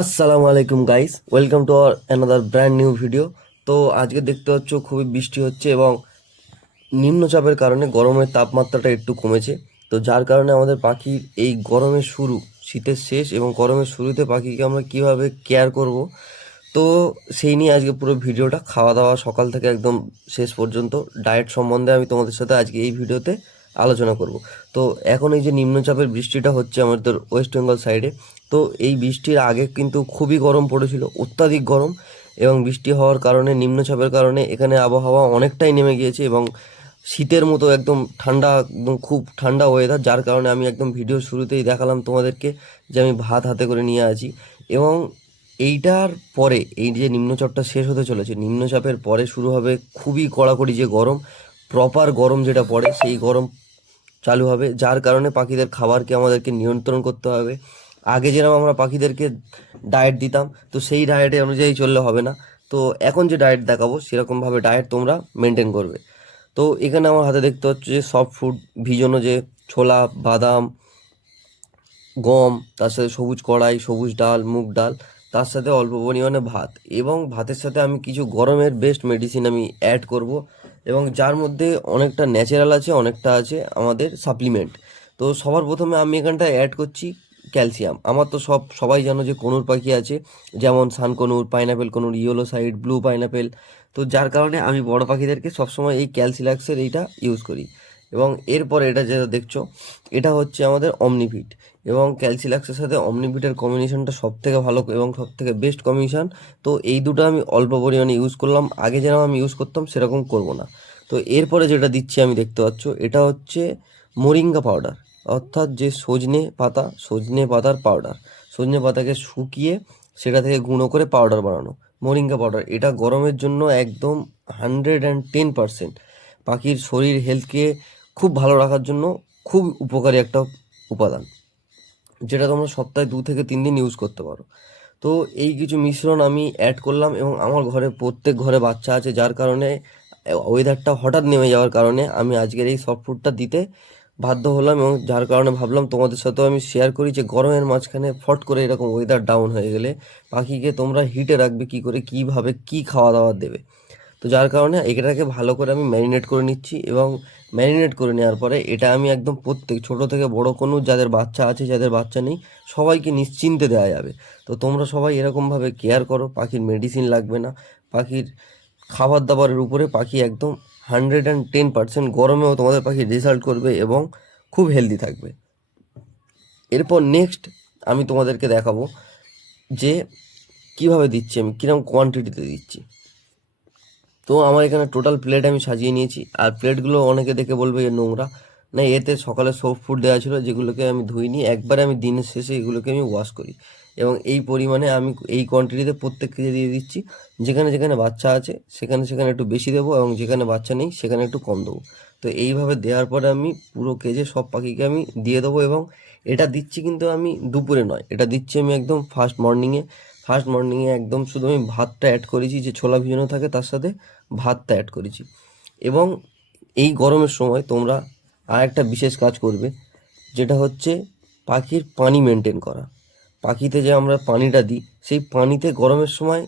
আসসালামু আলাইকুম guys, welcome to our another brand new video. তো আজকে দেখতে পাচ্ছ খুবই বৃষ্টি হচ্ছে এবং নিম্নচাপের কারণে গরমের তাপমাত্রাটা একটু কমেছে। তো যার কারণে আমাদের পাখির এই গরমের শুরু, শীতের শেষ এবং গরমের শুরুতে পাখিকে আমরা কিভাবে কেয়ার করব, তো সেই নিয়ে আজকে পুরো ভিডিওটা। খাওয়া দাওয়া সকাল থেকে একদম শেষ পর্যন্ত ডায়েট সম্বন্ধে আমি তোমাদের সাথে আজকে এই ভিডিওতে আলোচনা করব। তো এখন এই যে নিম্নচাপের বৃষ্টিটা হচ্ছে আমাদের ওয়েস্ট বেঙ্গল সাইডে, তো এই বৃষ্টির আগে কিন্তু খুবই গরম পড়েছিল, অত্যাধিক গরম। এবং বৃষ্টি হওয়ার কারণে, নিম্নচাপের কারণে এখানে আবহাওয়া অনেকটাই নেমে গিয়েছে এবং শীতের মতো একদম ঠান্ডা, একদম খুব ঠান্ডা ওয়েদার। যার কারণে আমি একদম ভিডিও শুরুতেই দেখালাম তোমাদেরকে যে আমি ভাত হাতে করে নিয়ে আছি। এবং এইটার পরে, এই যে নিম্নচাপটা শেষ হতে চলেছে, নিম্নচাপের পরে শুরু হবে খুবই কড়াকড়ি যে গরম, প্রপার গরম যেটা পড়ে সেই গরম চালু হবে। যার কারণে পাখিদের খাবারকে আমাদেরকে নিয়ন্ত্রণ করতে হবে। আগে যেরকম আমরা পাখিদেরকে ডায়েট দিতাম, তো সেই ডায়েটে অনুযায়ী চললে হবে না। তো এখন যে ডায়েট দেখাবো সেরকমভাবে ডায়েট তোমরা মেনটেন করবে। তো এখানে আমার হাতে দেখতে হচ্ছে যে সফট ফুড, ভিজানো যে ছোলা, বাদাম, গম, তার সাথে সবুজ কড়াই, সবুজ ডাল, মুগ ডাল, তার সাথে অল্প পরিমাণে ভাত। এবং ভাতের সাথে আমি কিছু গরমের বেস্ট মেডিসিন আমি অ্যাড করব, এবং যার মধ্যে অনেকটা ন্যাচারাল আছে, অনেকটা আছে আমাদের সাপ্লিমেন্ট। তো সবার প্রথমে আমি এখানটায় অ্যাড করছি ক্যালসিয়াম। আমার তো সবাই জানো যে কনুর পাখি আছে, যেমন sun conure, pineapple conure, yellow side, blue pineapple. তো যার কারণে আমি বড় পাখিদেরকে সবসময় এই ক্যালসিলাক্সের এইটা ইউজ করি। এবং এরপরে এটা যেটা দেখছো, এটা হচ্ছে আমাদের অমনিফিট। এবং ক্যালসিলাক্সের সাথে অমনিফিটের কম্বিনেশনটা সব থেকে ভালো এবং সব থেকে বেস্ট কম্বিনেশন। তো এই দুটো আমি অল্প পরিমাণে ইউজ করলাম, আগে যেরকম আমি ইউজ করতাম সেরকম করব না। তো এরপরে যেটা দিচ্ছি আমি দেখতে পাচ্ছ, এটা হচ্ছে মোরিঙ্গা পাউডার, অর্থাৎ যে সজনে পাতার পাউডার। সজনে পাতাকে শুকিয়ে সেটা থেকে গুঁড়ো করে পাউডার বানানো মোরিঙ্গা পাউডার। এটা গরমের জন্য একদম 110% পাখির শরীর হেলথকে খুব ভালো রাখার জন্য খুব উপকারী একটা উপাদান, যেটা তোমরা সপ্তাহে 2 থেকে 3 দিন ইউজ করতে পারো। তো এই কিছু মিশ্রণ আমি অ্যাড করলাম, এবং আমার ঘরে প্রত্যেক ঘরে বাচ্চা আছে, যার কারণে ওয়েদারটা হঠাৎ নেমে যাওয়ার কারণে আমি আজকের এই সফট ফুডটা দিতে বাধ্য হলাম। এবং যার কারণে ভাবলাম তোমাদের সাথেও আমি শেয়ার করি যে গরমের মাঝখানে ফট করে এরকম ওয়েদার ডাউন হয়ে গেলে পাখিকে তোমরা হিটে রাখবে কী করে, কীভাবে কী খাওয়া দাওয়া দেবে। তো যার কারণে এটাকে ভালো করে আমি ম্যারিনেট করে নিচ্ছি। এবং ম্যারিনেট করে নেওয়ার পরে এটা আমি একদম প্রত্যেক ছোট থেকে বড় কোনো যাদের বাচ্চা আছে, যাদের বাচ্চা নেই, সবাইকে নিশ্চিন্তে দেওয়া যাবে। তো তোমরা সবাই এরকমভাবে কেয়ার করো, পাখির মেডিসিন লাগবে না। পাখির খাবার দাবারের উপরে পাখি একদম 110% গরমেও তোমাদের পাখি রেজাল্ট করবে এবং খুব হেলদি থাকবে। এরপর নেক্সট আমি তোমাদেরকে দেখাবো যে কিভাবে দিচ্ছি, আমি কিরকম কোয়ান্টিটিতে দিচ্ছি। তো আমার এখানে টোটাল প্লেট আমি সাজিয়ে নিয়েছি। আর প্লেটগুলো অনেকে দেখে বলবে এ নোংরা, না, এতে সকালে সফট ফুড দেওয়া ছিল যেগুলোকে আমি ধুইনি, একবারে আমি দিনের শেষে এগুলোকে আমি ওয়াশ করি। এবং এই পরিমাণে আমি এই কোয়ান্টিটিতে প্রত্যেককে দিয়ে দিচ্ছি। যেখানে যেখানে বাচ্চা আছে সেখানে সেখানে একটু বেশি দেবো, এবং যেখানে বাচ্চা নেই সেখানে একটু কম দেবো। তো এইভাবে দেওয়ার পরে আমি পুরো কেজে সব পাখিকে আমি দিয়ে দেবো। এবং এটা দিচ্ছি কিন্তু আমি দুপুরে নয়, এটা দিচ্ছি আমি একদম ফার্স্ট মর্নিংয়ে একদম শুধু আমি ভাতটা অ্যাড করেছি, যে ছোলা ভিজানো থাকে তার সাথে ভাতটা অ্যাড করেছি। এবং এই গরমের সময় তোমরা আর একটা বিশেষ কাজ করবে, যেটা হচ্ছে পাখির পানি মেনটেন করা। পাখিতে যে আমরা পানিটা দিই, সেই পানিতে গরমের সময়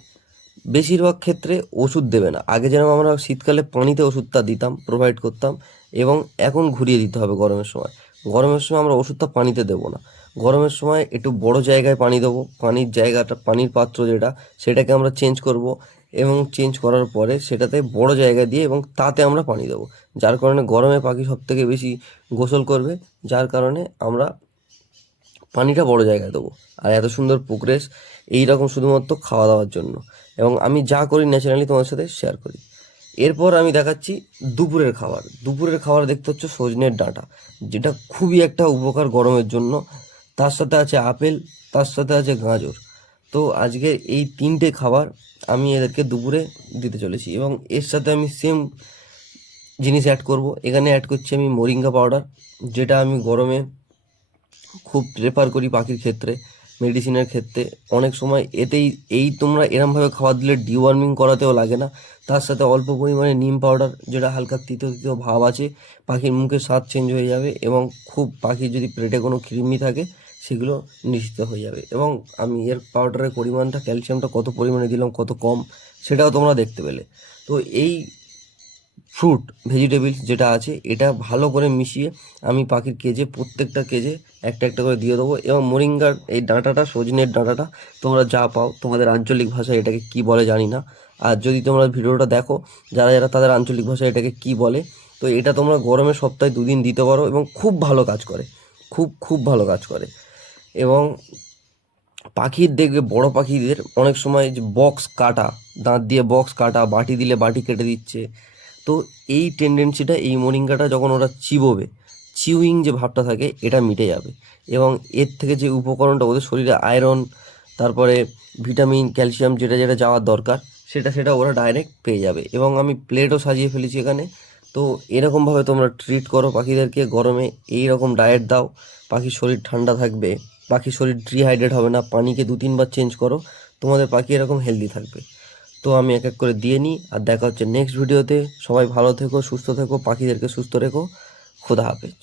বেশিরভাগ ক্ষেত্রে ওষুধ দেবে না। আগে যেরকম আমরা শীতকালে পানিতে ওষুধটা দিতাম, প্রোভাইড করতাম, এবং এখন ঘুরিয়ে দিতে হবে গরমের সময়। গরমের সময় আমরা ওষুধটা পানিতে দেবো না। গরমের সময় একটু বড় জায়গায় পানি দেবো, পানির জায়গাটা, পানির পাত্র যেটা, সেটাকে আমরা চেঞ্জ করব। এবং চেঞ্জ করার পরে সেটাতে বড় জায়গা দিয়ে এবং তাতে আমরা পানি দেবো। যার কারণে গরমে পাখি সবথেকে বেশি গোসল করবে। যার কারণে আমরা পানিটা বড় জায়গায় দেবো। আর এত সুন্দর পুকুরেস এই রকম শুধুমাত্র খাওয়া দাওয়ার জন্য। এবং আমি যা করি ন্যাচারালি তোমার সাথে শেয়ার করি। এরপর আমি দেখাচ্ছি দুপুরের খাবার দেখতে হচ্ছে সজনের ডাঁটা, যেটা খুবই একটা উপকার গরমের জন্য। তার সাথে আছে আপেল, তার সাথে আছে গাজর। তো আজকে এই 3টে খাবার আমি এদেরকে দুপুরে দিতে চলেছি। এবং এর সাথে আমি সেম জিনিস অ্যাড করব। এখানে অ্যাড করছি আমি মোরিঙ্গা পাউডার, যেটা আমি গরমে খুব প্রেফার করি পাখির ক্ষেত্রে, মেডিসিনের ক্ষেত্রে। অনেক সময় এতেই তোমরা এরমভাবে খাবার দিলে ডিওয়ার্মিং করাতেও লাগে না। তার সাথে অল্প পরিমাণে নিম পাউডার, যেটা হালকা তিতো তিতো ভাব আছে, পাখির মুখের স্বাদ চেঞ্জ হয়ে যাবে। এবং খুব পাখির যদি পেটে কোনো কৃমি থাকে সেগুলো নিশ্চিত হয়ে যাবে। এবং আমি এর পাউডারের পরিমাণটা, ক্যালসিয়ামটা কত পরিমাণে দিলাম, কত কম, সেটাও তোমরা দেখতে পেলে। তো এই ফ্রুট ভেজিটেবলস যেটা আছে এটা ভালো করে মিশিয়ে আমি পাখির কেজে, প্রত্যেকটা কেজে একটা একটা করে দিয়ে দেবো। এবং মোরিঙ্গার এই ডাঁটাটা, সজনের ডাঁটাটা তোমরা যা পাও, তোমাদের আঞ্চলিক ভাষায় এটাকে কি বলে জানি না, আর যদি তোমরা ভিডিওটা দেখো যারা যারা তাদের আঞ্চলিক ভাষায় এটাকে কি বলে, তো এটা তোমরা গরমে সপ্তাহে 2 দিন দিতে পারো এবং খুব ভালো কাজ করে, খুব খুব ভালো কাজ করে। এবং পাখির দেখবে, বড় পাখিদের অনেক সময় যে বক্স কাটা, দাঁত দিয়ে বক্স কাটা, বাটি দিলে বাটি কেটে দিচ্ছে, তো এই টেন্ডেন্সিটা, এই মোরিঙ্গাটা যখন ওরা চিবোবে, চিউইং যে ভাবটা থাকে, এটা মিটে যাবে। এবং এর থেকে যে উপকরণটা ওদের শরীরে আয়রন, তারপরে ভিটামিন, ক্যালসিয়াম যেটা যেটা যাওয়ার দরকার, সেটা সেটা ওরা ডাইরেক্ট পেয়ে যাবে। এবং আমি প্লেটও সাজিয়ে ফেলেছি এখানে। তো এরকমভাবে তোমরা ট্রিট করো পাখিদেরকে গরমে, এই রকম ডায়েট দাও, পাখির শরীর ঠান্ডা থাকবে, পাখির শরীর ডিহাইড্রেট হবে না, পানিকে 2-3 বার চেঞ্জ করো, তোমাদের পাখি এরকম হেলদি থাকবে। তো আমি এক এক করে দিয়ে নিই, আর দেখা হচ্ছে নেক্সট ভিডিওতে। সবাই ভালো থেকো, সুস্থ থেকো, পাখিদেরকে সুস্থ রেখো। খোদা হাফেজ।